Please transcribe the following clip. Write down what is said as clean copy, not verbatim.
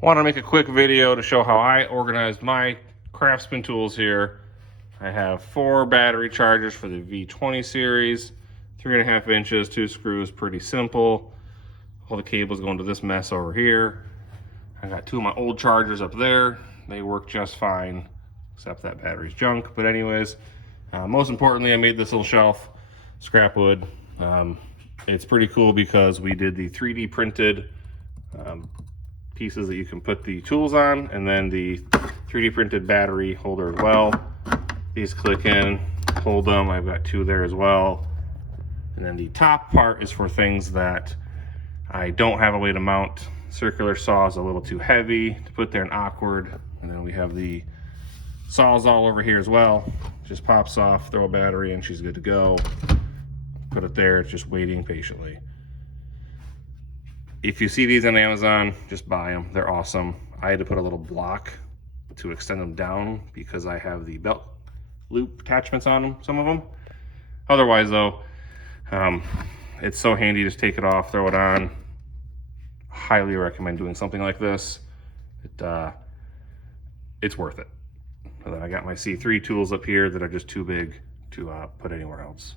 Want to make a quick video to show how I organized my Craftsman tools here. I have 4 battery chargers for the V20 series, 3.5 inches, 2 screws, pretty simple. All the cables go into this mess over here. I got 2 of my old chargers up there. They work just fine, except that battery's junk. But anyways, most importantly, I made this little shelf, scrap wood. It's pretty cool because we did the 3D printed pieces that you can put the tools on, and then the 3D printed battery holder as well. These click in, hold them. I've got 2 there as well. And then the top part is for things that I don't have a way to mount. Circular saw is a little too heavy to put there and awkward. And then we have the saws all over here as well. Just pops off, throw a battery in, she's good to go. Put it there, it's just waiting patiently. If you see these on Amazon, just buy them. They're awesome. I had to put a little block to extend them down because I have the belt loop attachments on them, some of them. Otherwise though, it's so handy. Just take it off, throw it on. Highly recommend doing something like this. It's worth it. And then I got my C3 tools up here that are just too big to put anywhere else.